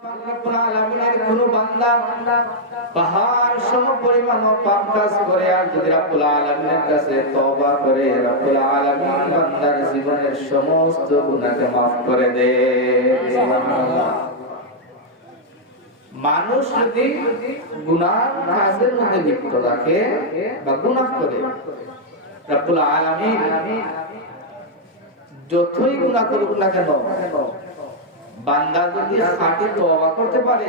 রব্বুল আলামিনের কোন বান্দা পাহাড় সমপরিমাণ পাপ কাজ করে আর যদি রব্বুল আলামিনের কাছে তওবা করে রব্বুল আলামিন বান্দার জীবনের সমস্ত গুনাহকে maaf করে দেয়। সুবহানাল্লাহ। মানুষ যদি গুনাহ কাজের মধ্যে লিপ্ত থাকে বা গুনাহ করে রব্বুল আলামিন যতই গুনাহ করুক না কেন বান্দা যদি খাঁটি তওবা করতে পারে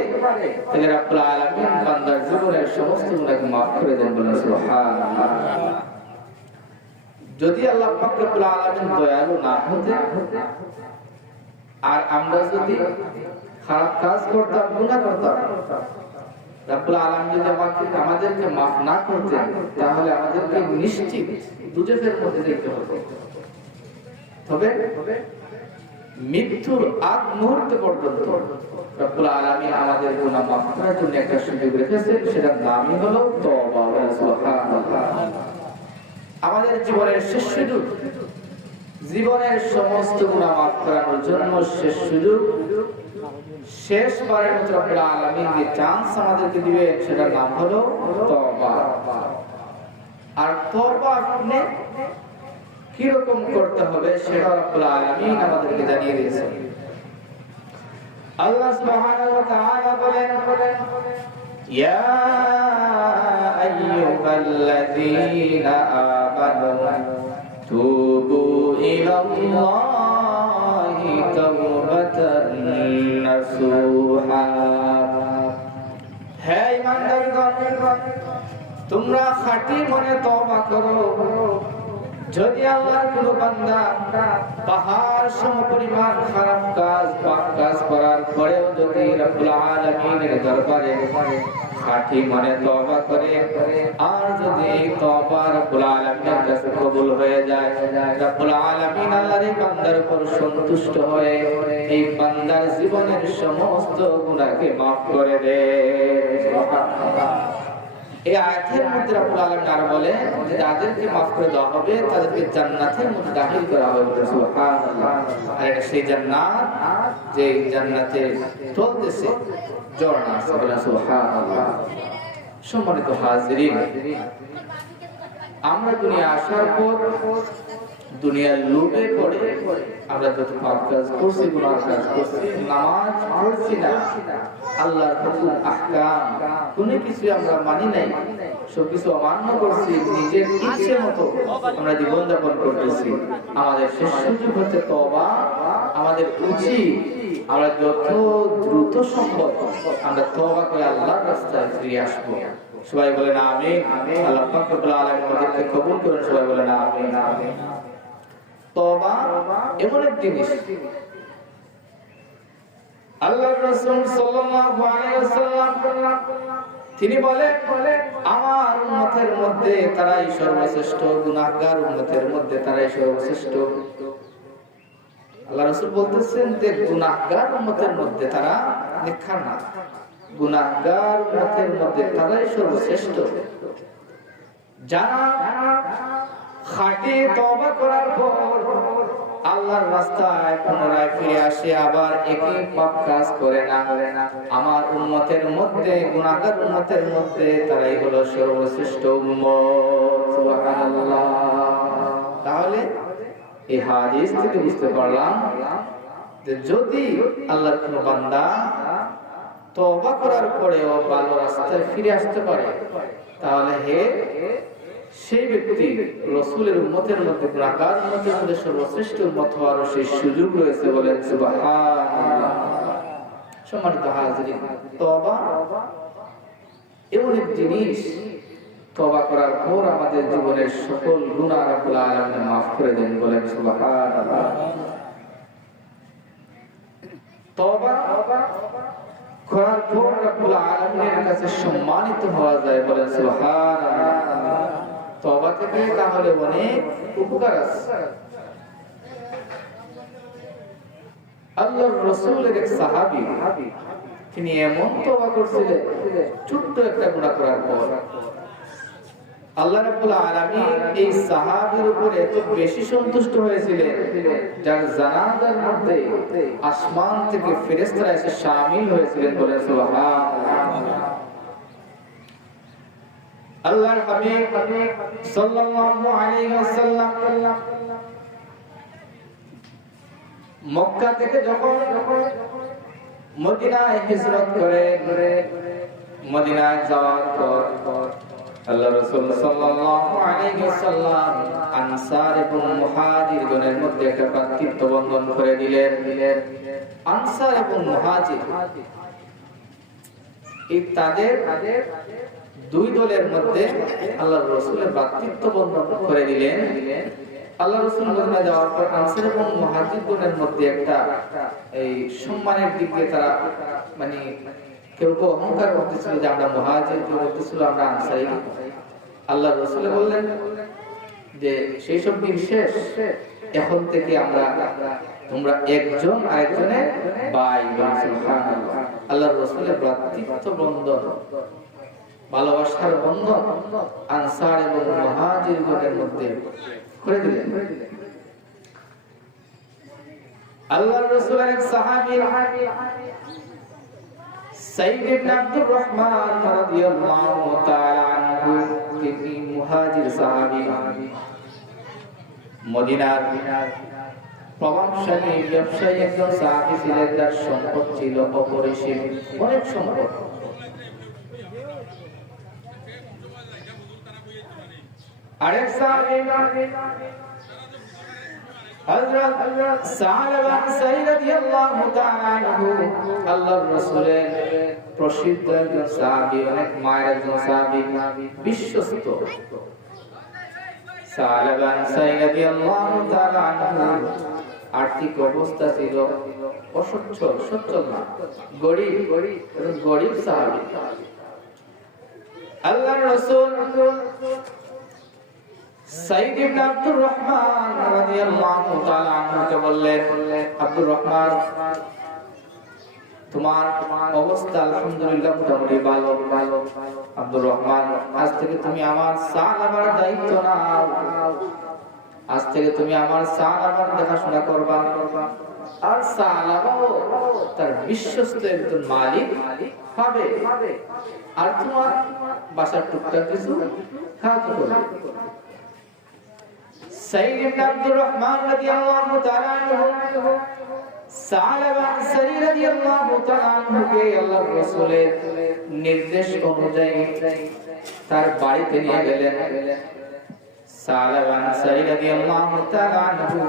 তাহলে রব্বুল আলামিন বান্দার জীবনের সমস্ত গুনাহকে maaf করে দেন। বলেন সুবহানাল্লাহ। যদি আল্লাহ পাক রব্বুল আলামিন দয়ালু না হতেন আর আমরা যদি খারাপ কাজ করতাম গুনাহ করতাম রব্বুল আলামিন যদি আমাদেরকে maaf না করতেন তাহলে আমাদেরকে নিশ্চিত দুজকের মধ্যে যেতে হতো। তবে মৃত্যুর আগ মুহূর্ত পর্যন্ত রব্বুল আলামিন আমাদের গুনাহ maaf করার জন্য একটা সুযোগ রেখেছেন, সেটার নামই হলো তওবা। সুবহানাল্লাহ। আমাদের জীবনের শেষ সুযোগ, জীবনের সমস্ত গুনাহ maaf করার জন্য শেষ সুযোগ, শেষবারের মতো রব্বুল আলামিন যে চান্স আমাদেরকে দিবেন সেটার নাম হলো তওবা। আর তওবা আপনি কি রকম করতে হবে সেটা রব্বুল আলামিন আমাদেরকে জানিয়ে দিয়েছেন। আল্লাহ সুবহানাহু ওয়া তাআলা বলেন, ইয়া আইয়ুহাল্লাযীনা আমানু তুবু ইলাল্লাহি তাওবাতান নাসুহা। হে ঈমানদারগণ, তোমরা খাঁটি মনে তওবা করো। যদি আল্লাহর কোন বান্দা পাহাড় সমপরিমাণ খারাপ কাজ পাপ কাজ করার পরেও যদি রব্বুল আলামিনের দরবারে খাঁটি মনে তওবা করে আর যদি তওবা রব্বুল আলামিনের কাছে কবুল হয়ে যায়, রব্বুল আলামিন আল্লাহর এই বান্দার উপর সন্তুষ্ট হয়ে এই বান্দার জীবনের সমস্ত গুনাহকে maaf করে দেয়। সুবহানাল্লাহ। এই আয়াতের মধ্যে রব্বুল আলামিন আর বলে যে যাদেরকে maaf করে দেওয়া হবে তাদেরকে জান্নাতের মধ্যে দাখিল করা হবে। সুবহানাল্লাহ। আর এটা সেই জান্নাত যে জান্নাতে চলতেছে ঝর্ণা। সুবহানাল্লাহ। সম্মানিত হাজিরিন, আমরা দুনিয়া আসার পর দুনিয়ার লোভে পড়ে আমরা যত পাপ কাজ করছি, গুনাহ কাজ করছি, নামাজ পড়ছি না, আল্লাহর হুকুম আহকাম কোনো কিছু আমরা মানি নাই, সবকিছু অমান্য করছি, নিজের ইচ্ছে মতো আমরা জীবন যাপন করতেছি। আমাদের শেষ সুযোগ হচ্ছে তওবা। আমাদের উচিত আমরা যত দ্রুত সম্ভব আমরা তওবা করে আল্লাহর রাস্তায় ফিরে আসবো। সবাই বলেন আমিন। আল্লাহ পাক রব্বুল আলামিন আমাদেরকে কবুল করুন। সবাই বলেন আমিন। তওবা এমন এক জিনিস, আল্লাহর রাসূল সাল্লাল্লাহু আলাইহি ওয়াসাল্লাম তিনি বলেন, আমার উম্মতের মধ্যে তারাই সর্বশ্রেষ্ঠ, গুনাহগার উম্মতের মধ্যে তারাই সর্বশ্রেষ্ঠ। আল্লাহর রাসূল বলতেছেন যে গুনাহগার উম্মতের মধ্যে তারা নেককার না, গুনাহগার উম্মতের মধ্যে তারাই সর্বশ্রেষ্ঠ। যারা খাঁটি তওবা করার পর আল্লাহর রাস্তায় পুনরায় ফিরে আসে, আবার একই পাপ কাজ করে না, আমার উম্মতের মধ্যে গুনাহগার উম্মতের মধ্যে তারাই হলো সর্বশ্রেষ্ঠ উম্মত। সুবহানাল্লাহ। তাহলে এই হাদিস থেকে বুঝতে পারলাম যে যদি আল্লাহর কোন বান্দা তওবা করার পরেও ভালো রাস্তায় ফিরে আসতে পারে তাহলে সেই ব্যক্তি রাসূলের উম্মতের মধ্যে, গুনাহগার উম্মতের মধ্যে সর্বশ্রেষ্ঠ উম্মত হওয়ার সেই সুযোগ রয়েছে। বলেন সুবহানাল্লাহ। সম্মানিত হাজিরিন, তওবা এমন এক জিনিস, তওবা করার পর আমাদের জীবনের সকল গুনাহ রব্বুল আলামিন maaf করে দেন। বলেন সুবহানাল্লাহ। তওবা করার পর রব্বুল আলামিনের কাছে সম্মানিত হওয়া যায়। বলেন সুবহানাল্লাহ। তওবা থেকে তাহলে অনেক উপকার আছে। আল্লাহর রাসূলের এক সাহাবী তিনি এমন তওবা করছিলেন ছোট্ট একটা গুনাহ করার পর, আল্লাহ রাব্বুল আলামিন এই সাহাবীর উপরে এত বেশি সন্তুষ্ট হয়েছিলেন যার জানাজার মধ্যে আসমান থেকে ফেরেশতারা এসে শামিল হয়েছিলেন বলে সুবহানাল্লাহ। আল্লাহর হাবিব সাল্লাল্লাহু আলাইহি ওয়াসাল্লাম মক্কা থেকে যখন মদিনায় হিজরত করে, মদিনায় যাওয়ার পর আল্লাহ রাসূল সাল্লাল্লাহু আলাইহি ওয়াসাল্লাম আনসার এবং মুহাজিরগণের মধ্যে একটা ভ্রাতৃত্ব বন্ধন করে দিলেন। আনসার এবং মুহাজির এই তাদের দুই দলের মধ্যে আল্লাহর রাসূলের ভ্রাতৃত্ব বন্ধন করে দিলেন। আল্লাহ রাসূল মদিনায় যাওয়ার পর আনসার এবং মুহাজিরগণের মধ্যে একটা এই সম্মানের দিক দিয়ে তারা মানে কেউ কেউ অহংকার করতেছিল যে আমরা মুহাজির, কেউ বলতেছিল আমরা আনসারী। আল্লাহ রাসূল বললেন যে সেই সব দিন শেষ, এখন থেকে তোমরা একজন আরেকজনের ভাই। সুবহানাল্লাহ। আল্লাহর রাসূলের ভ্রাতৃত্ব বন্ধন, ভালোবাসার বন্ধন আনসার এবং মুহাজিরগণের মধ্যে করে দিলেন। আল্লাহর রাসূলের এক সাহাবী সাইয়্যিদ ইবনে আব্দুর রহমান রাদিয়াল্লাহু তাআলা আনহু, তিনি মুহাজির সাহাবী, মদিনার প্রভাবশালী ব্যবসায়ী একজন সাহাবী ছিলেন, যার সম্পদ ছিল অপরিসীম, অনেক সম্পদ। আরেক সাহাবী হযরত সাহাবা সাইয়্যিদ রাদিয়াল্লাহু তাআলা আনহু, আল্লাহর রাসূলের প্রসিদ্ধ একজন সাহাবী, অনেক মায়ের একজন সাহাবী, বিশ্বস্ত সাহাবা সাইয়্যিদ রাদিয়াল্লাহু তাআলা আনহু। আর্থিক অবস্থা ছিল অসচ্ছল, সচ্ছল না, গরিব সাহাবী। আল্লাহর রাসূল সাইয়্যিদ ইবনে আব্দুর রহমান রাদিয়াল্লাহু তাআলা আনহুকে বললেন, আব্দুর রহমান, তোমার অবস্থা আলহামদুলিল্লাহ মোটামুটি ভালো। আব্দুর রহমান, আজ থেকে তুমি আমার সাহাবার দায়িত্ব নাও, আজ থেকে তুমি আমার সাহাবার দেখাশোনা করবা। আর সাহাবাও তার বিশ্বস্ত একজন মালিক হবে, আর তোমার বাসার টুকটাক কিছু খাওয়াতে করবে। সাইয়্যিদ ইবনে আব্দুর রহমান রাদিয়াল্লাহু তাআলা আনহু সাহাবা আনসারী রাদিয়াল্লাহু তাআলা আনহুকে আল্লাহর রাসূলের নির্দেশ অনুযায়ী তার বাড়িতে নিয়ে গেলেন। সাহাবা আনসারী রাদিয়াল্লাহু তাআলা আনহু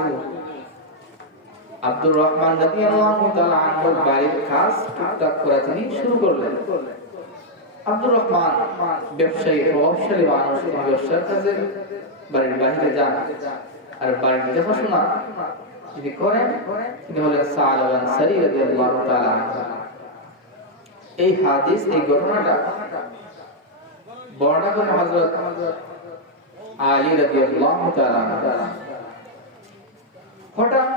আব্দুর রহমান রাদিয়াল্লাহু তাআলা আনহুর বাড়ির কাজ টুকটাক করে তিনি শুরু করলেন। আব্দুর রহমান ব্যবসায়ী, প্রভাবশালী মানুষ, ব্যবসার কাজে বাড়ির বাইরে যান, আর বাড়ির দেখাশোনা যিনি করেন তিনি হলেন সাহাবা আনসারী রাদিয়াল্লাহু তাআলা আনহু। এই হাদিস, এই ঘটনাটা বর্ণনা করেন হযরত আলী রাদিয়াল্লাহু তাআলা আনহু। হঠাৎ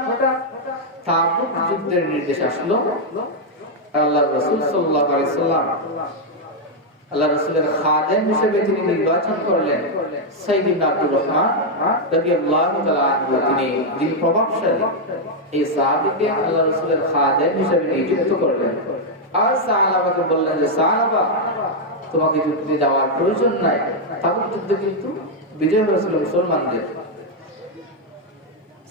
তাবুক যুদ্ধের নির্দেশ আসলো। আল্লাহর রাসূল সাল্লাল্লাহু আলাইহি সাল্লাম আল্লাহর রাসূলের খাদেম হিসেবে তিনি নির্বাচন করলেন সাইয়্যিদ ইবনে আব্দুর রহমান রাদিয়াল্লাহু তাআলা আনহু। তিনি দিন প্রভাবশালী এই সাহাবীকে আল্লাহর রাসূলের খাদেম হিসেবে নিযুক্ত করলেন। আর সাহাবাকে বললেন যে সাহাবা, তোমাকে যুদ্ধে যাওয়ার প্রয়োজন নাই, তাবুক যুদ্ধে কিন্তু বিজয় হয়েছিল মুসলমানদের।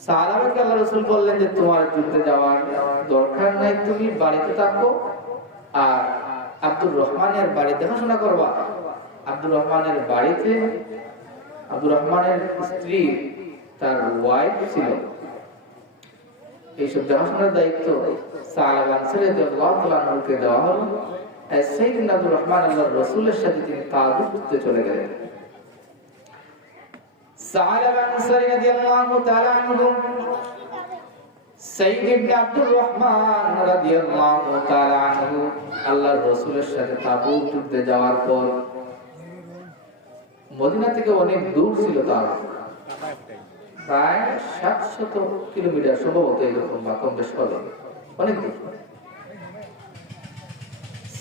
সাহাবাকে আল্লাহর রাসূল বললেন যে তোমার যুদ্ধে যাওয়ার দরকার নাই, তুমি বাড়িতে থাকো আর আব্দুর রহমানের বাড়ি দেখাশোনা করবা। আব্দুর রহমানের বাড়িতে আব্দুর রহমানের স্ত্রী, তার ওয়াইফ ছিল, এইসব দেখাশোনার দায়িত্ব সাহাবা আনসারী রাদিয়াল্লাহু তাআলা আনহুকে দেওয়া হলো। সাইয়্যিদ আব্দুর রহমান আল্লাহর রাসূলের সাথে তিনি তাবুক যুদ্ধে চলে গেলেন। সাহাবা আনসারী রাদিয়াল্লাহু তাআলা আনহু সাইয়্যিদ ইবনে আব্দুর রহমান রাদিয়াল্লাহু তাআলা আনহু আল্লাহর রাসূলের সাথে তাবুক যুদ্ধে যাওয়ার পর, মদিনা থেকে অনেক দূর ছিল তাবুক, প্রায় 700 কিলোমিটার সম্ভবত, এরকম বা কম বেশ হবে, অনেক দূর।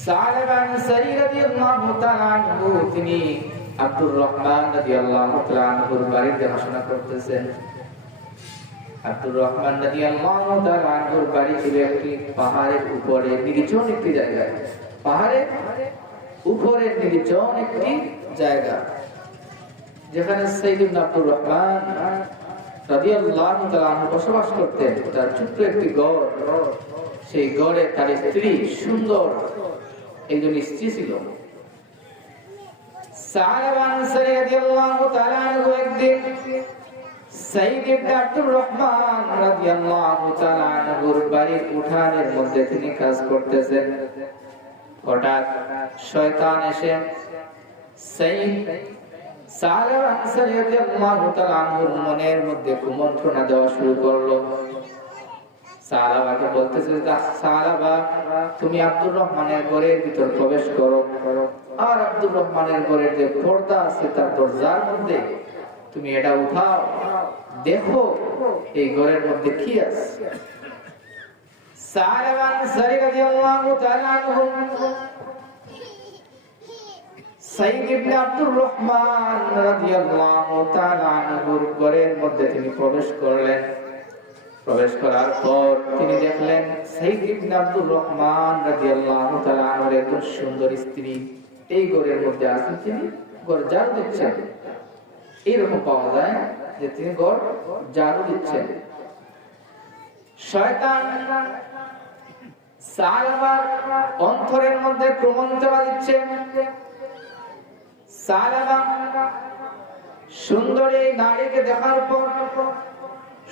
সাহাবা আনসারী রাদিয়াল্লাহু তাআলা আনহু তিনি আব্দুর রহমান রাদিয়াল্লাহু তাআলা আনহুর বাড়ির দেখাশোনা করতেছেন। আব্দুর রহমান রাদিয়াল্লাহু তাআলা আনহুর বাড়ি ছিল একটি পাহাড়ের উপরে, নির্জন একটি জায়গায়। পাহাড়ের উপরে নির্জন একটি জায়গা, যেখানে সাইয়্যিদ ইবনে আব্দুর রহমান রাদিয়াল্লাহু তাআলা আনহু বসবাস করতেন। তার ছোট্ট একটি ঘর, সেই ঘরে তার স্ত্রী, সুন্দর একজন স্ত্রী ছিল। সালাবা আনসারী রাদিয়াল্লাহু তাআলা আনহু একদিন সাইয়্যিদ ইবনে আব্দুর রহমান রাদিয়াল্লাহু তাআলা আনহুর বাড়ির উঠানের মধ্যে তিনি কাজ করতেছেন। হঠাৎ শয়তান এসে সাইয়্যিদ সালাবা আনসারী রাদিয়াল্লাহু তাআলা আনহুর মনের মধ্যে কুমন্ত্রণা দেওয়া শুরু করলো। সালাবাকে বলতেছে, সালাবা তুমি আব্দুর রহমানের ঘরের ভিতর প্রবেশ করো, আর আব্দুর রহমানের ঘরের যে পর্দা আছে তার দরজার মধ্যে তুমি এটা উঠাও, দেখো এই ঘরের মধ্যে কি আছে। সালাবা আনসারী রাদিয়াল্লাহু তাআলা আনহু সাইয়্যিদ ইবনে আব্দুর রহমান রাদিয়াল্লাহু তাআলা আনহুর ঘরের মধ্যে তিনি প্রবেশ করলেন। প্রবেশ করার পর তিনি দেখলেন সাইয়্যিদ ইবনে আব্দুর রহমান রাদিয়াল্লাহু তাআলা আনহুর একজন সুন্দর স্ত্রী এই ঘরের মধ্যে আছেন। তিনি ঘর ঝাড়ু দিচ্ছেন। এরকম পাওয়া যায় যে তিনি ঘর ঝাড়ু দিচ্ছেন। শয়তান সালাবার অন্তরের মধ্যে কুমন্ত্রণা দিচ্ছে। সালাবা সুন্দরী নারীকে দেখার পর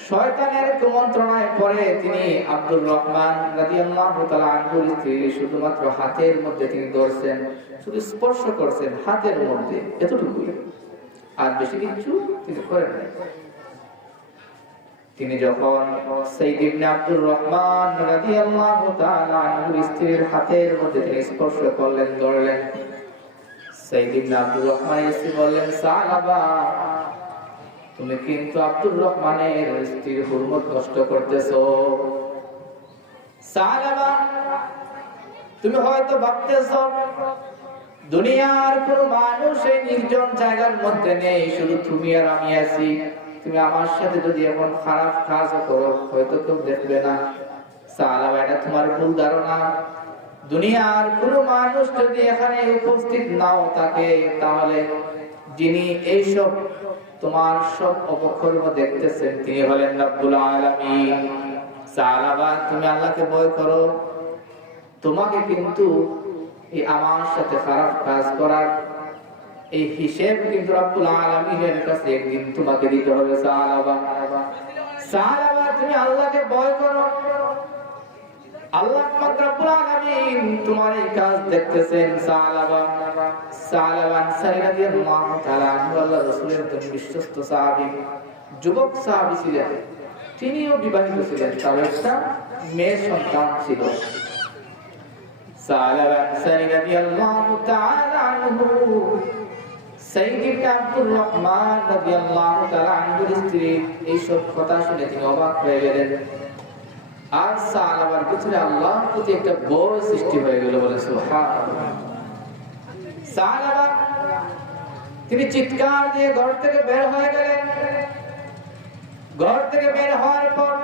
শয়তানের কুমন্ত্রণায় পড়ে তিনি আব্দুর রহমান রাদিয়াল্লাহু তাআলা আনহুর স্ত্রী শুধুমাত্র হাতের মধ্যে তিনি ধরছেন, শুধু স্পর্শ করছেন হাতের মধ্যে, এতটুকুই, আর বেশি কিছু তিনি করেন নাই। তিনি যখন সাইয়্যিদ ইবনে আব্দুর রহমান রাদিয়াল্লাহু তাআলা আনহুর স্ত্রীর হাতের মধ্যে তিনি স্পর্শ করলেন, ধরলেন, সাইয়্যিদ ইবনে আব্দুর রহমানের স্ত্রী বললেন, সালাবা তুমি কিন্তু আব্দুর রহমানের স্ত্রীর হুরমত নষ্ট করতেছো। সালাবা তুমি হয়তো ভাবতেছো দুনিয়ার কোন মানুষ এই নির্জন জায়গার মধ্যে নেই, শুধু তুমি আর আমি আছি। তুমি আমার সাথে যদি এমন খারাপ কাজ করো হয়তো কেউ দেখবে না। সালাবা এটা তোমার ভুল ধারণা। দুনিয়ার কোন মানুষ যদি এখানে উপস্থিত নাও থাকে, তাহলে যিনি এইসব তোমার সব অপকর্ম দেখতেছেন তিনি হলেন রব্বুল আলামিন। সালাবা তুমি আল্লাহকে ভয় করো। তোমাকে কিন্তু এই আমার সাথে খারাপ কাজ করার এই হিসেব কিন্তু রব্বুল আলামিনের কাছে একদিন তোমাকে দিতে হবে। সালাবা সালাবা তুমি আল্লাহকে ভয় করো। আল্লাহ পাক রব্বুল আলামিন তোমার এই কাজ দেখতেছেন। সালাবা আনসারী রাদিয়াল্লাহু তাআলা আনহু আল্লাহর রাসূলের একজন বিশ্বস্ত সাহাবী, যুবক সাহাবী ছিলেন। তিনিও বিবাহিত ছিলেন, তার একটা মেয়ে সন্তান ছিল। সালাবা আনসারী রাদিয়াল্লাহু তাআলা আনহু সাইয়্যিদ ইবনে আব্দুর রহমান রাদিয়াল্লাহু তাআলা আনহুর স্ত্রী এই সব কথা শুনে তিনি অবাক হয়ে গেলেন। আর সালাবার ভিতরে আল্লাহর প্রতি একটা ভয় সৃষ্টি হয়ে গেল, বলে সুবহানাল্লাহ। সালাবা তিনি চিৎকার দিয়ে ঘর থেকে বের হয়ে গেলেন। ঘর থেকে বের হওয়ার পর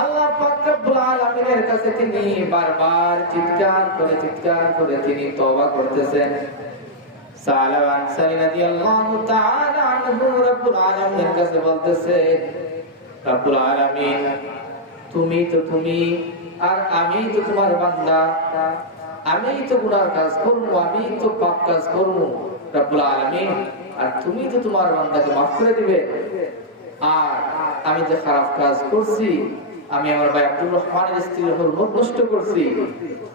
আল্লাহ পাক রব্বুল আলামিনের কাছে তিনি বারবার চিৎকার করে তিনি তওবা করতেছেন। সালাবা আনসারী রাদিয়াল্লাহু তাআলা আনহু রব্বুল আলামিনের কাছে বলতেছেন, রব্বুল আলামিন তুমি আর আমি তো তোমার বান্দা, আমি তো গুনাহ কাজ করব, আমি তো পাপ কাজ করব রব্বুল আলামিন, আর তুমি তো তোমার বান্দাকে maaf করে দিবে। আর আমি যে খারাপ কাজ করছি, আমি আমার ভাই আব্দুর রহমানের স্ত্রীর হুরমত নষ্ট করছি,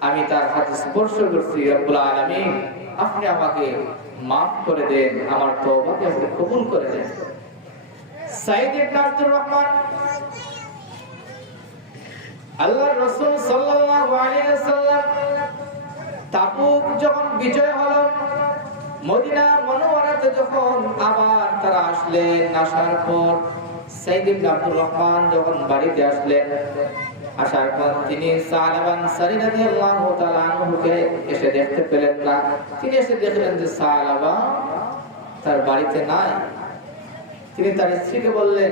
আমি তার হাতে স্পর্শ করছি, রব্বুল আলামিন আপনি আমাকে maaf করে দেন, আমার তওবাকে আপনি কবুল করে দেন। সাইয়্যিদ ইবনে আব্দুর রহমান আল্লাহর রাসূল সাল্লাল্লাহু আলাইহি ওয়াসাল্লাম তাবুক যখন বিজয় হলো, মদিনা মুনাওয়ারাতে যখন আবার তারা আসলেন, আসার পর সাইয়্যিদ ইবনে আব্দুর রহমান যখন বাড়িতে আসলেন, আসার পর তিনি সালাবা আনসারী রাদিয়াল্লাহু তাআলা আনহুকে এসে দেখতে পেলেন না। তিনি এসে দেখলেন যে সালাবা তার বাড়িতে নাই। তিনি তার স্ত্রীকে বললেন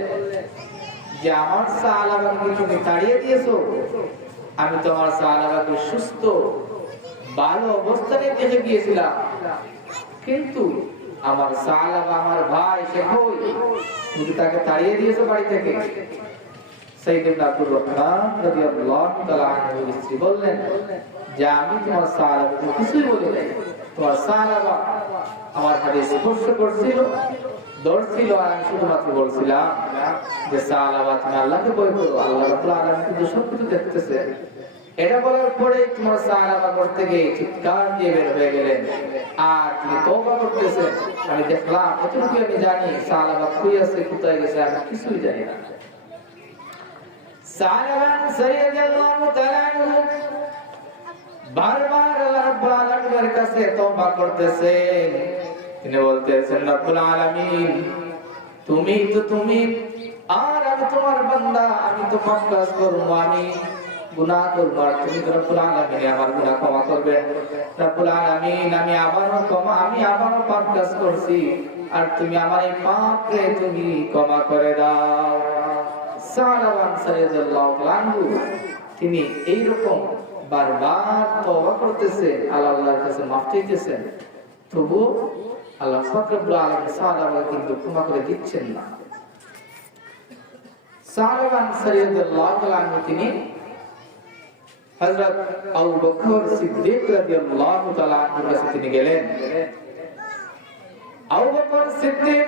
যে আমার সাহাবাকে তুমি তাড়িয়ে দিয়েছো, আমি তোমার সাহাবাকে সুস্থ ভালো অবস্থানে দেখে গিয়েছিলাম, কিন্তু আমার সাহাবা আমার ভাই সে কই, তুমি তাকে তাড়িয়ে দিয়েছো বাড়ি থেকে। সাইয়েদনা আব্দুর রহমান রাদিয়াল্লাহু তাআলা আনহু স্ত্রী বললেন যে আমি তোমার সাহাবাকে কিছুই বলি নাই, তোমার সাহাবা আমার হাতে স্পর্শ করছিল, ধরছিল, আর আমি শুধুমাত্র বলছিলাম যে সাহাবা তুমি আল্লাহকে ভয় করো, আল্লাহ রাব্বুল আলামিন কিন্তু সবকিছু দেখতেছে। এটা বলার পরে তোমার সাহাবা করতে গিয়ে চিৎকার দিয়ে বের হয়ে গেলেন, আর তিনি তওবা করতেছেন। আমি দেখলাম এতটুকু আমি জানি সাহাবা কই আছে কোথায় গেছে আমি কিছুই জানি না। সাহাবা রাদিয়াল্লাহু তাআলা আনহু বারবার আল্লাহ রাব্বুল আলামিনের কাছে তওবা করতেছেন। তিনি বলতেছেন রব্বুল আলামিন তুমি আর আমি তোমার বান্দা, আমি তো পাপ কাজ করব, আমি গুনাহ করব, আর তুমি রব্বুল আলামিন আমার গুনাহ ক্ষমা করবেন। রব্বুল আলামিন আমি আবারও পাপ কাজ করছি, আর তুমি আমার এই পাপকে তুমি ক্ষমা করে দাও। সালামান সাল্লাল্লাহু আলাইহি তিনি এই রকম বারবার তওবা করতেছেন, আল্লাহর কাছে মাফ চাইতেছেন, তবু আল্লাহ রব্বুল আলামিন সাহাবাকে কিন্তু ক্ষমা করে দিচ্ছেন না। সালামান সাল্লাল্লাহু আলাইহি তিনি হযরত আবু বকর সিদ্দিক রাদিয়াল্লাহু তাআলা আনহুর কাছে তিনি গেলেন। আবু বকর সিদ্দিক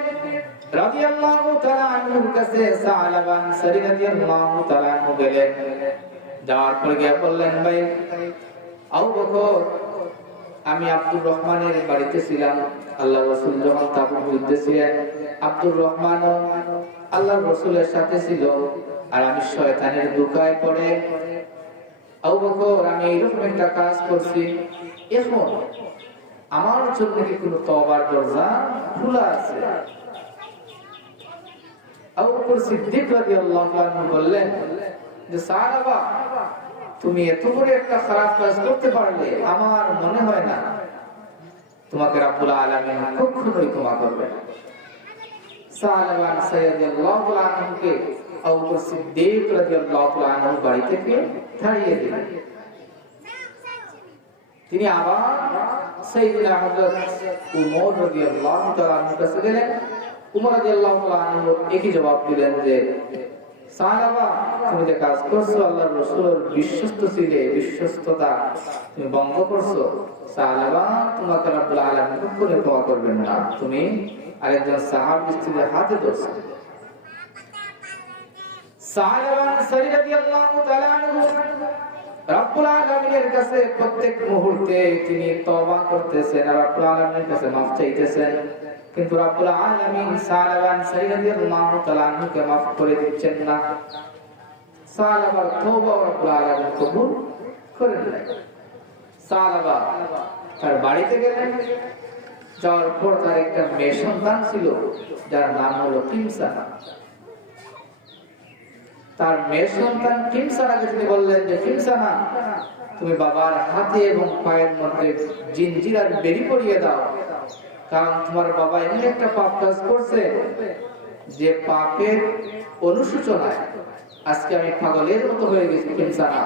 রাদিয়াল্লাহু তাআলা আনহুর কাছে সালামান রাদিয়াল্লাহু তাআলা আনহু গেলেন। যাওয়ার পর গিয়ে বললেন ভাই আবু বকর, আমি আব্দুর রহমানের বাড়িতে ছিলাম, আল্লাহ রাসূল যখন তাবুক যুদ্ধে ছিলেন আব্দুর রহমান আল্লাহর রাসূলের সাথে ছিল, আর আমি শয়তানের ধোঁকায় পড়ে আবু বকর আমি এরকম একটা কাজ করছি, এখন আমার জন্য কি কোনো তওবার দরজা খোলা আছে? আবু বকর সিদ্দিক রাদিয়াল্লাহু আনহু বললেন যে সাহাবা তুমি এত বড় একটা খারাপ কাজ করতে পারলে, আমার মনে হয় না তোমাকে রব্বুল আলামিন কখনোই ক্ষমা করবে না। সাহাবা রাদিয়াল্লাহু আনহুকে আবু বকর সিদ্দিক রাদিয়াল্লাহু আনহু বাড়ি থেকে তাড়িয়ে দিলেন। তিনি আবার সাইয়েদনা হযরত উমর রাদিয়াল্লাহু তাআলা আনহুর কাছে গেলেন। উমর রাদিয়াল্লাহু তাআলা আনহু একই জবাব দিলেন যে সাহাবা তুমি যে কাজ করছো, আল্লাহর রাসূলের বিশ্বস্ত ছিলে, বিশ্বস্ততা তুমি ভঙ্গ করছো, সাহাবা তোমাকে রব্বুল আলামিন কখনো ক্ষমা করবেন না, তুমি আরেকজন সাহাবীর স্ত্রীর হাতে ধরছো। সাহাবা রাদিয়াল্লাহু তাআলা আনহু রব্বুল আলামিনের কাছে প্রত্যেক মুহূর্তে তিনি তওবা করতেছেন, আর রব্বুল আলামিনের কাছে মাফ চাইতেছেন, কিন্তু রব্বুল আলামিন সালামান রাদিয়াল্লাহু তাআলা আনহুকে মাফ করে দিচ্ছেন না। সালাবার তওবা রব্বুল আলামিন কবুল করেন না। সালাবা তার বাড়িতে গেলেন, যাওয়ার পর তার একটা মেয়ে সন্তান ছিল যার নাম হলো কিমসানা। তার মেয়ে সন্তান কিমসানাকে তিনি বললেন যে কিমসানা তুমি বাবার হাতে এবং পায়ের মধ্যে জিনজির আর বেড়ি পরিয়ে দাও, কারণ তোমার বাবা এমন একটা পাপ কাজ করছে যে পাপের অনুশোচনায় আজকে আমি পাগলের মতো হয়ে গেছি। কিমসানা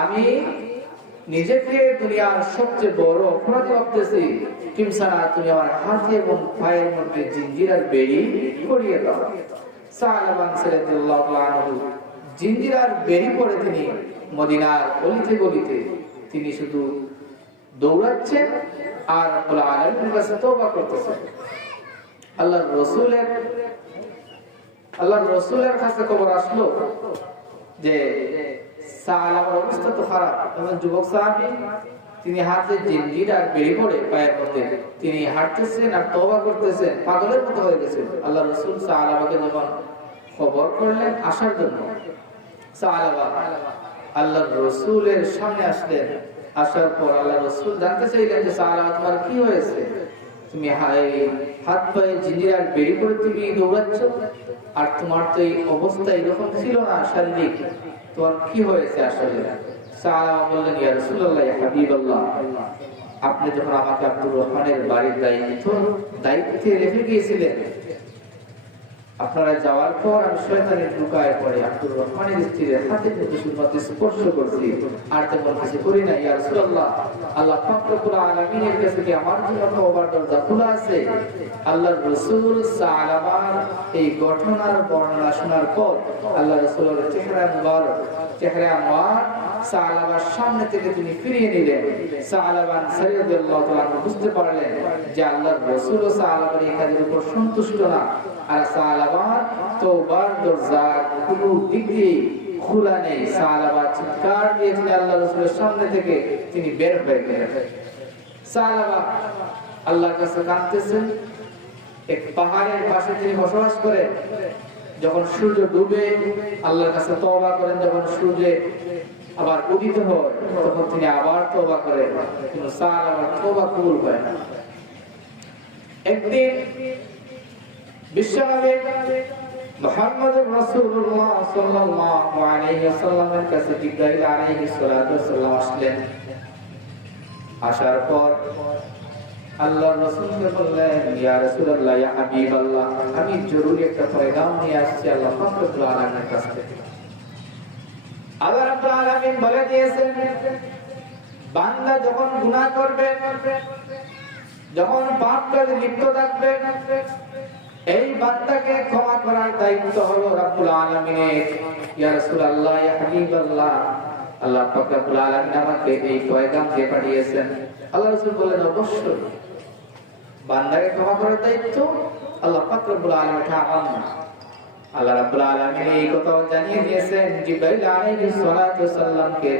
আমি নিজেকে দুনিয়ার সবচেয়ে বড় অপরাধী ভাবতেছি, কিমসানা তুমি আমার হাতে এবং পায়ের মধ্যে জিনজির আর বেড়ি পরিয়ে দাও। সালামান রাদিয়াল্লাহু আনহু জিনজির আর বেড়ি পরে তিনি মদিনার গলিতে গলিতে তিনি শুধু দৌড়াচ্ছেন আর রব্বুল আলামিনের কাছে তওবা করতেছেন। আল্লাহর রাসূলের কাছে খবর আসলো যে সালামার অবস্থা তো খারাপ, একজন যুবক সাহাবী তিনি হাতে জিনজির আর বেড়ি পরে পায়ের মধ্যে তিনি হাঁটতেছেন আর তওবা করতেছেন, পাগলের মতো হয়ে গেছেন। আল্লাহর রাসূল সালামাকে যখন খবর করলেন আসার জন্য, সালামা আল্লাহর রাসূলের সামনে আসলেন। আসার পর আল্লাহর রাসূল জানতে চাইলেন যে সালামা তোমার কি হয়েছে, তুমি হাত পায়ে জিনজির আর বেড়ি পরে তুমি দৌড়াচ্ছ, আর তোমার তো এই অবস্থা এরকম ছিল না শারীরিক, তোমার কি হয়েছে আসলে? সালামা বললেন ইয়া রাসূলুল্লাহ ইয়া হাবিবাল্লাহ আপনি যখন আমাকে আব্দুর রহমানের বাড়ির দায়িত্বে রেখে গিয়েছিলেন, আপনারা যাওয়ার পর আমি শয়তানের ঢুকায় পড়ে আব্দুর রহমানের স্ত্রীর হাতে মধ্যে শুধুমাত্র স্পর্শ করছি, আর তেমন কিছু করি না। ইয়া রাসূলুল্লাহ, আল্লাহ পাক রব্বুল আলামিনের কাছে কি আমার জন্য তওবার দরজা খোলা আছে? আল্লাহর রাসূল সালাবার এই ঘটনার বর্ণনা শোনার পর আল্লাহ রাসূলের চেহারা মুবারক, চেহারা আমার সালাবার সামনে থেকে তিনি ফিরিয়ে নিলেন। সালাবান রাদিয়াল্লাহু তাআলা বুঝতে পারলেন যে আল্লাহর রাসূল সালাবার এই কাজের উপর সন্তুষ্ট না, আর সালাবার তওবার দরজা কোনো দিক দিয়ে খোলা নেই। সালাবা চিৎকার দিয়েছিলেন আল্লাহর রাসূলের সামনে থেকে, তিনি বের হয়ে গেলেন। সালাবা আল্লাহর কাছে কাঁদতেছেন। এক পাহাড়ের পাশে তিনি বসবাস করেন। যখন সূর্য ডুবে আল্লাহর কাছে তওবা করেন, যখন সূর্য আবার উদিত হয় তখন তিনি আবার তওবা করেন, কিন্তু সালাবার তওবা কবুল হয় না। একদিন বিশ্বনবী মুহাম্মদুর রাসূলুল্লাহ সাল্লাল্লাহু আলাইহি ওয়াসাল্লামের কাছে জিবরাইল আলাইহিস সালাতু ওয়াসসালাম আসলেন। আসার পর আল্লাহর রাসূলকে বললেন, ইয়া রাসূলুল্লাহ, ইয়া হাবিবাল্লাহ, আমি জরুরি একটা পয়গাম নিয়ে আসছি আল্লাহ পাক রব্বুল আলামিনের কাছ থেকে। আল্লাহ রাব্বুল আলামিন বলে দিয়েছেন, বান্দা যখন গুনাহ করবে, যখন পাপ কাজে লিপ্ত থাকবে, এই বান্দাকে ক্ষমা করার দায়িত্ব হলো রাব্বুল আলামিনের। ইয়া রাসূলুল্লাহ, ইয়া হাবিবাল্লাহ, আল্লাহ পাক রব্বুল আলামিন আমাকে এই পয়গাম দিয়ে পাঠিয়েছেন। আল্লাহ রাসূল বললেন, অবশ্যই বান্দাকে ক্ষমা করার দায়িত্ব আল্লাহ পাক রব্বুল আলামিনের হাত। আল্লাহ রাব্বুল আলামিন এই কথা জানিয়ে দিয়েছেন জিবরাইল আলাইহিস সালাতু ওয়াসসালামকে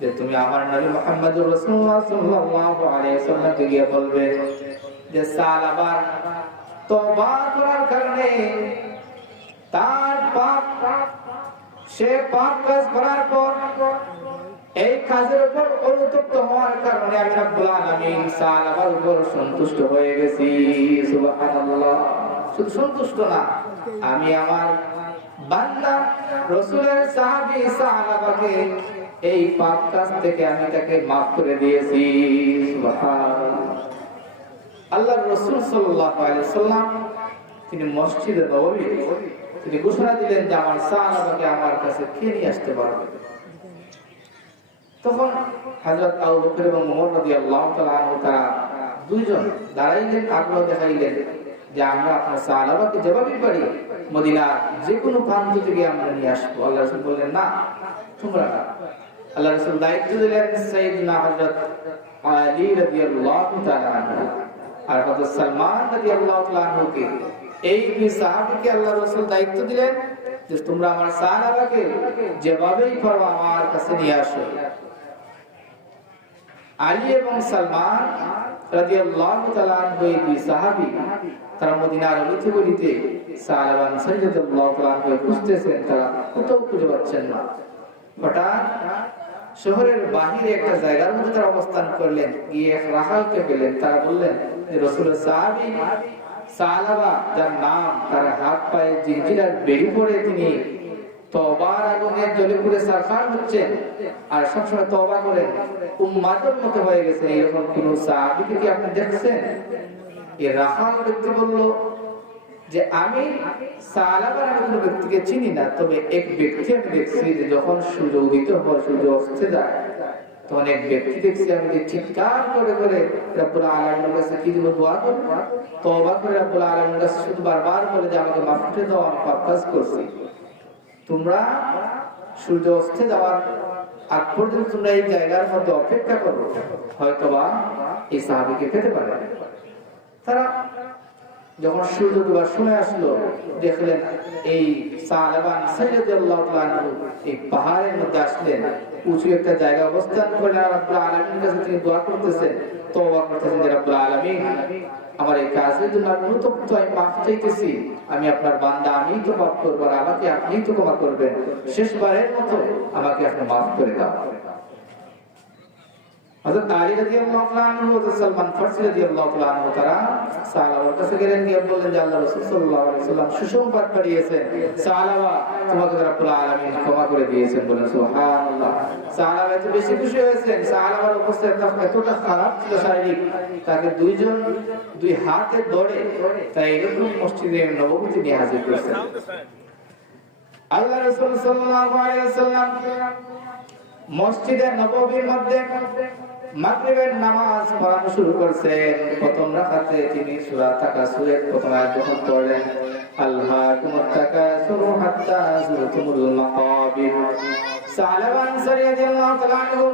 যে তুমি আমার নবী মুহাম্মদুর রাসূলুল্লাহ সাল্লাল্লাহু আলাইহি ওয়াসাল্লামকে গিয়ে বলবে যে সালাবার তওবা করার কারণে তার পাপ, সে পাপ কাজ করার পর এই কাজের উপর অনুতপ্ত হওয়ার কারণে আমি রাব্বুল আলামিন সালাবার উপর সন্তুষ্ট হয়ে গেছি। সুবহানাল্লাহ, শুধু সন্তুষ্ট না, আমি আমার বান্দা রাসূলের সাহাবী সাহাবাকে এই পাপ কাজ থেকে আমি তাকে maaf করে দিয়েছি। সুবহানাল্লাহ। আল্লাহর রাসূল সাল্লাল্লাহু আলাইহি ওয়াসাল্লাম তিনি মসজিদে নববী তিনি ঘোষণা দিলেন যে আমার সাহাবাকে আমার কাছে কে নিয়ে আসতে পারবে। তখন হযরত আবু বকর এবং ওমর রাদিয়াল্লাহু তাআলা আনহু তারা দুইজন দাঁড়াইলেন, আগ্রহ দেখাইলেন যে আমরা আপনার সাহাবাকে যেভাবে পারি মদিনার যে কোনো প্রান্ত থেকে আমরা নিয়ে আসবো। আল্লাহ রাসূল বললেন, না, তোমরা না। আল্লাহ রাসূল দায়িত্ব দিলেন সাইয়েদনা হযরত আলী রাদিয়াল্লাহু তাআলা আনহু আর হযরত সালমান রাদিয়াল্লাহু তাআলা আনহুকে। এই দুই সাহাবীকে আল্লাহ রাসূল দায়িত্ব দিলেন যে তোমরা আমার সাহাবাকে যেভাবেই পারো আমার কাছে নিয়ে আসো। আলী এবং সালমান রাদিয়াল্লাহু তাআলা আনহু এই দুই সাহাবী তারা মদিনার অলিতে গলিতে সালাবান রাদিয়াল্লাহু তাআলা আনহু খুঁজতেছেন, তারা কোথাও খুঁজে পাচ্ছেন না। হঠাৎ শহরের বাহিরে একটা জায়গার মধ্যে তারা অবস্থান করলেন, গিয়ে এক রাহালকে পেলেন। তারা বললেন যে রাসূলের সাহাবী সালাবা, যার নাম, তার হাত পায়ে জিঞ্জিরার বেড়ি পড়ে তিনি তওবার আগুনে জ্বলে পুড়ে সারখার হচ্ছেন আর সবসময় তওবা করেন, উম্মাতের মতো হয়ে গেছে। এরকম কোন সাহাবীকে কি আপনি দেখছেন? এই রাহাল ব্যক্তি বলল যে আমি সালাবা নামে কোনো ব্যক্তিকে চিনি না, তবে এক ব্যক্তি আমি দেখছি যে যখন সূর্য উদিত হয় সূর্য অস্তে যায় তখন এক ব্যক্তি দেখছি আমি যে চিৎকার করে করে রব্বুল আলামিনের কাছে কি যেন দোয়া করে, তওবা করে রব্বুল আলামিনের কাছে শুধু বারবার বলে যে আমাকে মাফ করে দাও, আমি পাপ কাজ করছি। তোমরা সূর্য অস্তে যাওয়ার আগ পর্যন্ত তোমরা এই জায়গার মধ্যে অপেক্ষা করো, হয়তোবা এই সাহাবীকে পেতে পারে। তারা যখন সূর্য ডুবার সময় আসলো দেখলেন এই সালাবান রাদিয়াল্লাহু তাআলা আনহু এই পাহাড়ের মধ্যে আসলেন, উঁচু একটা জায়গা অবস্থান করে রব্বুল আলামিনের কাছে তিনি দোয়া করতেছেন, তওবা করতেছেন যে রব্বুল আলামিন আমার এই কাজের জন্য অনুতপ্ত, আমি মাফ চাইতেছি, আমি আপনার বান্দা, আমিই তো পাপ করব, আর আমাকে আপনিই তো ক্ষমা করবেন, শেষবারের মতো আমাকে আপনি মাফ করে দাও। হযরত আলী রাদিয়াল্লাহু তাআলা আনহু ও সালমান ফারসি রাদিয়াল্লাহু তাআলা আনহু তারা সাহাবাদের কাছে গেলেন, গিয়ে বললেন যে আল্লাহর রাসূল সাল্লাল্লাহু আলাইহি ওয়াসাল্লাম সুসংবাদ পাঠিয়েছেন, সাহাবা তোমাকে রব্বুল আলামিন ক্ষমা করে দিয়েছেন। বলেন সুবহানাল্লাহ। সাহাবা এত বেশি খুশি হয়েছেন, সাহাবার অবস্থা এতটা খারাপ ছিল শারীরিক, তাকে দুই হাতে ধরে তাই এরকম মসজিদে নববীতে নিয়ে হাজির করেছেন। আল্লাহর রাসূল সাল্লাল্লাহু আলাইহি ওয়াসাল্লাম মসজিদে নববীর মধ্যে মাগরিবের নামাজ পড়ানো শুরু করেছেন। প্রথম রাকাতে তিনি সূরা তাকাসুরের প্রথম আয়াত যখন পড়লেন, আল্লাহুমুত তাকাসুরু হাত্তা যুরতুমুল মাকাবির। সালমান রাদিয়াল্লাহু তাআলা আনহু,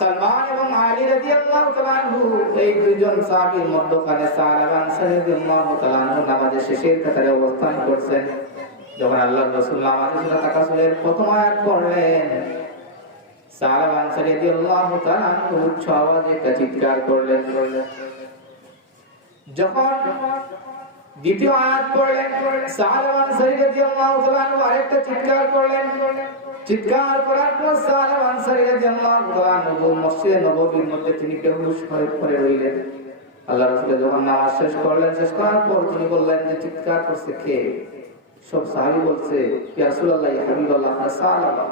সালমান এবং আলী রাদিয়াল্লাহু তাআলা আনহু, এই দুইজন সাহাবীর মধ্যখানে সালমান রাদিয়াল্লাহু তাআলা আনহু নামাজের শেষের কাতারে অবস্থান করছেন। যখন আল্লাহর রাসূল নামাজে সূরা তাকাসুরের প্রথম আয়াত পড়লেন, সালমান রাদিয়াল্লাহু তাআলা আনহু উচ্চ আওয়াজে একটা চিৎকার করলেন। যখন দ্বিতীয় আয়াত পড়লেন, সালমান রাদিয়াল্লাহু তাআলা আনহু আরেকটা চিৎকার করলেন। চিৎকার করার পর সালমান রাদিয়াল্লাহু তাআলা আনহু মসজিদে নববীর মধ্যে তিনি বেহুশ হয়ে পড়ে রইলেন। আল্লাহর রাসূল যখন নামাজ শেষ করলেন, শেষ করার পর তিনি বললেন যে চিৎকার করছে কে? সব সাহাবী বলছে, ইয়া রাসূলুল্লাহ, ইয়া হাবিবাল্লাহ, আপনার সাহাবা।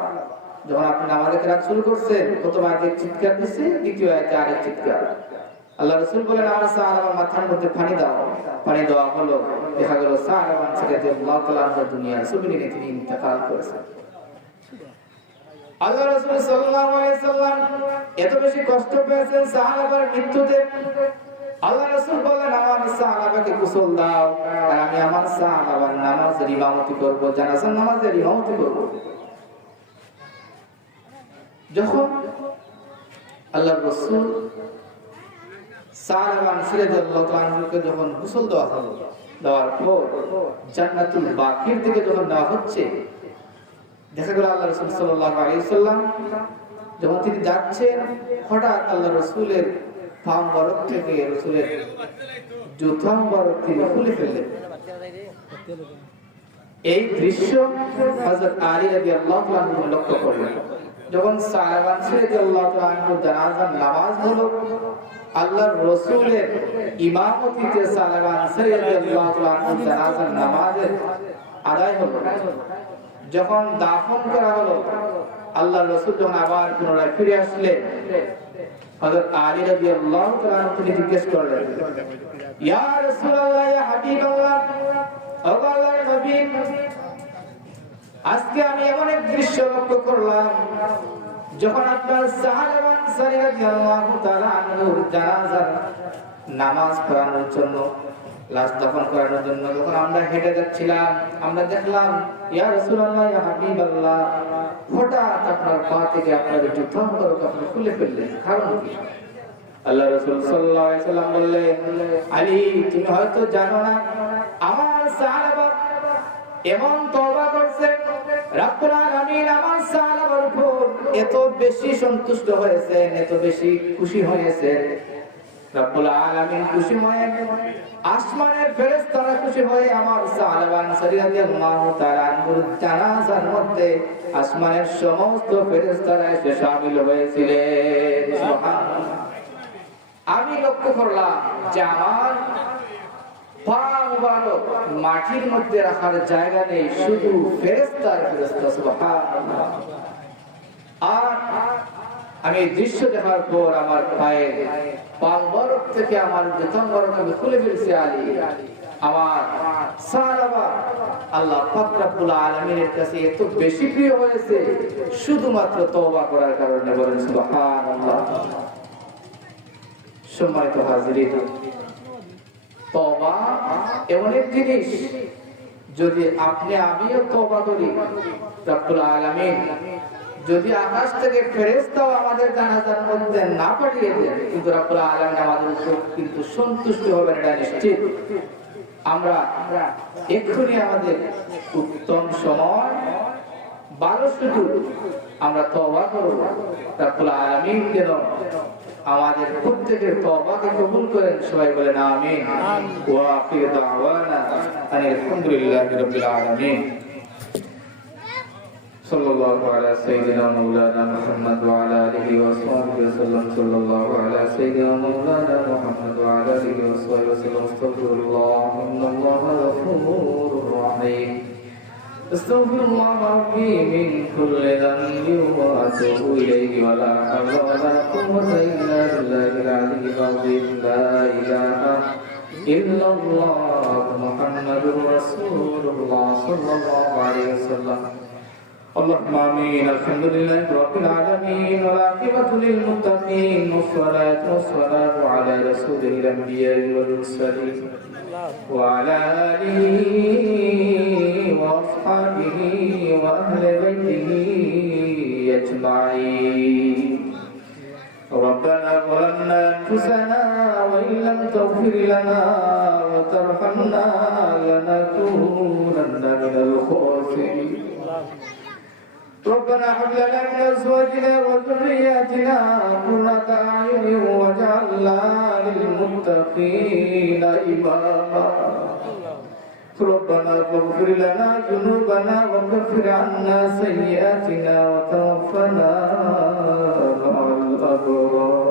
যখন আপনি নামাজে কেরাত শুরু করছেন, প্রথম আয়াতে চিৎকার দিছে, দ্বিতীয় আয়াতে আরেক চিৎকার। আল্লাহ রাসূল বলেন, আমার সাহাবার মাথার মধ্যে পানি দাও। পানি দেওয়া হলো, দেখা গেল সালমান রাদিয়াল্লাহু তাআলা আনহু দুনিয়ার জমিনে তিনি ইন্তেকাল করেছেন। আল্লাহ রাসূল সাল্লাল্লাহু আলাইহি সাল্লাম এত বেশি কষ্ট পেয়েছেন সাহাবার মৃত্যুতে। আল্লাহ রাসূল বলেন, আমার সাহাবাকে গোসল দাও, আর আমি আমার সাহাবার নামাজের ইমামতি করব, জানাজার নামাজের ইমামতি করব। যখন আল্লাহর রাসূল সালমান রাদিয়াল্লাহু তাআলা আনহুকে যখন গোসল দেওয়া হলো, দেওয়ার পর জান্নাতুল বাকির দিকে যখন নেওয়া হচ্ছে, দেখা গেল আল্লাহ রাসূল সাল্লাল্লাহু আলাইহি ওয়াসাল্লাম যখন তিনি যাচ্ছেন, হঠাৎ আল্লাহ রাসূলের পা মুবারক থেকে রাসূলের জুতা মুবারক তিনি খুলে ফেললেন। এই দৃশ্য হযরত আলী রাদিয়াল্লাহু তাআলা আনহু লক্ষ্য করলেন। যখন সালমান রাদিয়াল্লাহু তাআলা আনহু জানাজার নামাজ হলো, আল্লাহর রাসূলের ইমামতিতে সালমান রাদিয়াল্লাহু তাআলা আনহু জানাজার নামাজের আদায় হলো। যখন দাফন করা হলো, আল্লাহর রাসূল যখন আবার পুনরায় ফিরে আসলেন, হযরত আলী রাদিয়াল্লাহু তাআলা আনহু তিনি জিজ্ঞেস করলেন, ইয়া রাসূলুল্লাহ, ইয়া হাবিবাল্লাহ, ও আল্লাহর নবী, আজকে আমি এমন এক দৃশ্য লক্ষ্য করলাম, যখন আপনার সালমান রাদিয়াল্লাহু তাআলা আনহুর জানাজার নামাজ পড়ানোর জন্য, লাশ দাফন করানোর জন্য যখন আমরা হেঁটে যাচ্ছিলাম, আমরা দেখলাম, ইয়া রাসূলুল্লাহ, ইয়া হাবিবাল্লাহ, হঠাৎ আপনার পা থেকে আপনার জুতা মুবারক আপনি খুলে ফেললেন, কারণ কি? আল্লাহ রাসূল সাল্লাল্লাহু আলাইহি ওয়াসাল্লাম বললেন, আলী, তুমি হয়তো জানো না, আমার সাহাবা এমন তওবা করছে, রব্বুল আলামিন আমার সাহাবার উপর এত বেশি সন্তুষ্ট হয়েছেন, এত বেশি খুশি হয়েছেন, রব্বুল আলামিন খুশি হয়ে আসমানের ফেরেশতারা খুশি হয়ে আমার সালমান রাদিয়াল্লাহু তাআলা আনহুর জানাজার মধ্যে আসমানের সমস্ত ফেরেশতারা এসে শামিল হয়েছিলেন। সুবহানাল্লাহ। আমি লক্ষ্য করলাম যে আমার পা মুবারক মাটির মধ্যে রাখার জায়গা নেই, শুধু ফেরেশতা। সুবহানাল্লাহ। আর আমি দৃশ্য দেখার পর আমার পায়ের পা মুবারক থেকে আমার জুতা মুবারক আমি খুলে ফেলছি। আলী, আমার সাহাবা আল্লাহ পাক রব্বুল আলামিনের কাছে এত বেশি প্রিয় হয়েছে শুধুমাত্র তওবা করার কারণে। বলেন সুবহানাল্লাহ। সম্মানিত হাজিরিন, তওবা এমন এক জিনিস, যদি আপনি আমিও তওবা করি, রব্বুল আলামিন যদি আকাশ থেকে ফেরেশতাও আমাদের জানাজার মধ্যে না পাঠিয়ে দেন, কিন্তু রব্বুল আলামিন আমাদের উপর কিন্তু সন্তুষ্ট হবেন, এটা নিশ্চিত। আমরা এক্ষুনি আমাদের উত্তম সময়, ভালো সুযোগ, আমরা তওবা করব। রব্বুল আলামিন যেন আমাদের প্রত্যেকের তওবাকে কবুল করেন। সবাই বলেন আমিন। ওয়া আখিরু দাওয়ানা আলহামদুলিল্লাহি রাব্বিল আলামিন। সাল্লাল্লাহু আলা সাইয়্যিদিনা মাওলানা মুহাম্মদ ওয়া আলা আলিহি ওয়া সাহবিহি ওয়াসাল্লাম সাল্লাল্লাহু আলা সাইয়্যিদিনা মাওলানা মুহাম্মদ ওয়া আলা আলিহি ওয়া সাহবিহি ওয়াসাল্লাম আস্তাগফিরুল্লাহ ইন্নাল্লাহা গফুরুর রাহিম আস্তাগফিরুল্লাহ রাব্বি মিন কুল্লি যানবিন ওয়া আতুবু ইলাইহি ওয়া লা হাওলা ওয়া লা কুওয়াতা ইল্লা বিল্লাহিল আলিয়্যিল আযীম লা ইলাহা ইল্লাল্লাহ মুহাম্মাদুর রাসূলুল্লাহ সাল্লাল্লাহু আলাইহি ওয়াসাল্লাম اللهم آمين الحمد لله رب العالمين والعاقبة للمتقين والصلاة على رسوله الأنبياء والمرسلين وعلى آله وأصحابه وأهل بيته أجمعين ربنا ظلمنا أنفسنا وإن لم تغفر لنا وترحمنا لنكونن من الخاسرين ربنا هب لنا من ازواجنا وذرياتنا قرة اعين واجعلنا للمتقين اماما ربنا اغفر لنا ذنوبنا وكفر عنا سيئاتنا وتوفنا مع الابرار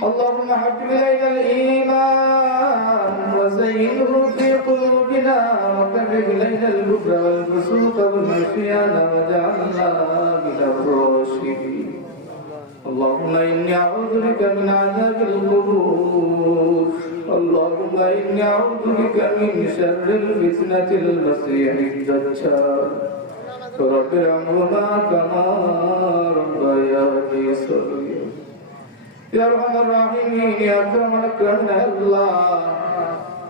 اللهم حبب الينا الايمان وزينه في قلوبنا وكره الينا الكفر والفسوق والعصيان واجعلنا من الراشدين اللهم اني اعوذ بك من عذاب القبور اللهم اني اعوذ بك من شر الفتنه المسيح الدجال رب ارحمهما كما ربياني صغيرا يا ارحم الراحمين يا اكرم الاكرمين يا الله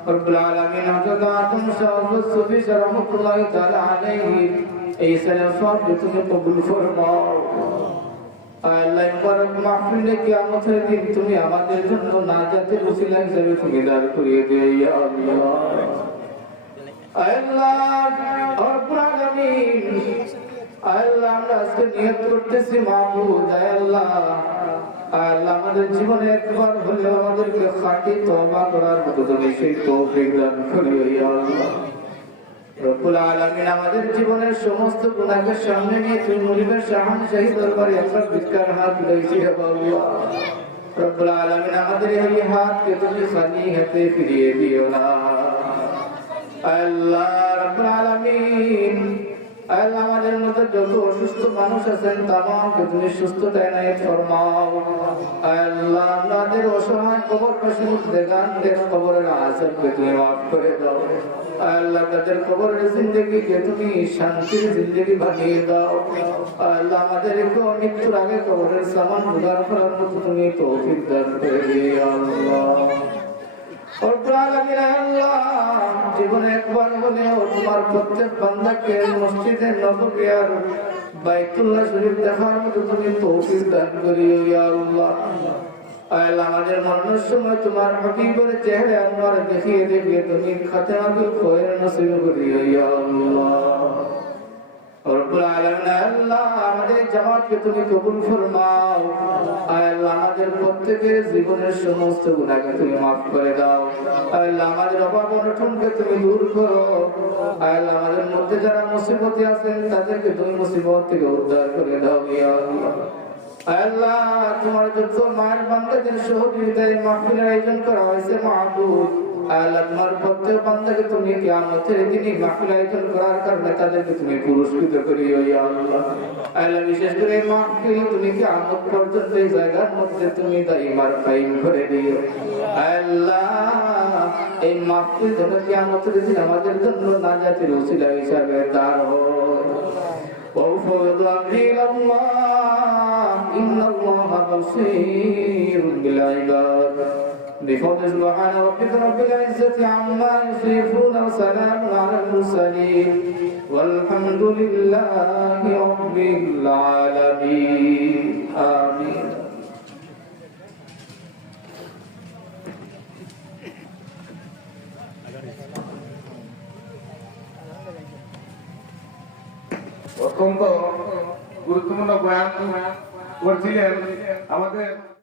رب العالمين حضراتكم شاف الصوفي رحمة الله تعالى عليه এই সালাত তুমি কবুল ফরমাও আল্লাহ মুবারক মাহফিলে কিয়ামতের দিন তুমি আমাদের জন্য নাজাতের ওসিলা হিসেবে তুমি দান করিয়ে দিও ইয়া আল্লাহ আল্লাহ রব্বুল আলামিন আল্লাহ আমরা আজকে নিয়ত করতেছি মাবুদ আল্লাহ আল্লাহ আমাদের জীবনে একবার হলেও আমাদেরকে খাঁটি তওবা করার মতো তুমি সেই তৌফিক দান করিও ইয়া আল্লাহ রব্বুল আলামিন আমাদের জীবনের সমস্ত গুনাহকে সামনে নিয়ে তুমি মুরিবের শাহানশাহী দরবারে একবার বিকার হাত উঠাইছি হে আল্লাহ রব্বুল আলামিন আমাদের এই হাতকে তুমি খালি হাতে ফিরিয়ে দিও না আল্লাহ রব্বুল আলামিন আল্লাহ আমাদের মধ্যে যত অসুস্থ মানুষ আছেন তামামকে তুমি সুস্থতা এনায়েত ফরমাও আল্লাহ আমাদের অসহায় কবরবাসী মুর্দেগানদের কবরের আযাবকে তুমি মাফ করে দাও আল্লাহ তাদের কবরের জিন্দেগিকে তুমি শান্তির জিন্দেগি বানিয়ে দাও আল্লাহ আমাদেরকে মৃত্যুর আগে কবরের সামান উদ্ধার করার মতো তুমি তৌফিক দান করে দিও আল্লাহ রব্বুল আলামিন আল্লাহ জীবনে একবার হলেও তোমার প্রত্যেক বান্দাকে মসজিদে নববী আর বাইতুল্লাহ শরীফ দেখার মতো তুমি তৌফিক দান করিও ইয়া আল্লাহ আল্লাহ আমাদের মরণের সময় তোমার হাবিবের চেহারা আনওয়ার দেখিয়ে দেখিয়ে তুমি খাতেমাতুল খৈর নসিব করিও ইয়া আল্লাহ রব্বুল আলামিন আল্লাহ আমাদের জামাতকে তুমি কবুল ফরমাও আল্লাহ আমাদের প্রত্যেকের জীবনের সমস্ত গুনাহকে তুমি maaf করে দাও আল্লাহ আমাদের অভাব অনটনকে তুমি দূর করো আল্লাহ আমাদের মধ্যে যারা মুসিবতে আছেন তাদেরকে তুমি মুসিবত থেকে উদ্ধার করে দাও ইয়া আল্লাহ আল্লাহ তোমার যত মায়ের বান্দাদের সহযোগিতায় মাহফিলের আয়োজন করা হয়েছে মাহবুব আল্লাহ তোমার প্রত্যেক বান্দাকে তুমি কিয়ামতের দিনে মাহফিল আয়োজন করার কারণে তাদেরকে তুমি পুরস্কৃত করিও ইয়া আল্লাহ আল্লাহ বিশেষ করে মাহফিল তুমি কিয়ামত পর্যন্ত এই জায়গার মধ্যে তুমি দাইমার কায়েম করে দিও আল্লাহ এই মাহফিল যেন কিয়ামতের দিন আমাদের জন্য নাজাতের ওসিলা হিসাবে দাঁড় হয় وأفوض أمري إلى الله إن الله بصير بالعباد بفضل سبحان ربك رب العزة عما يصفون وسلام على المرسلين والحمد لله رب العالمين آمين অত্যন্ত গুরুত্বপূর্ণ বয়ান করছিলেন আমাদের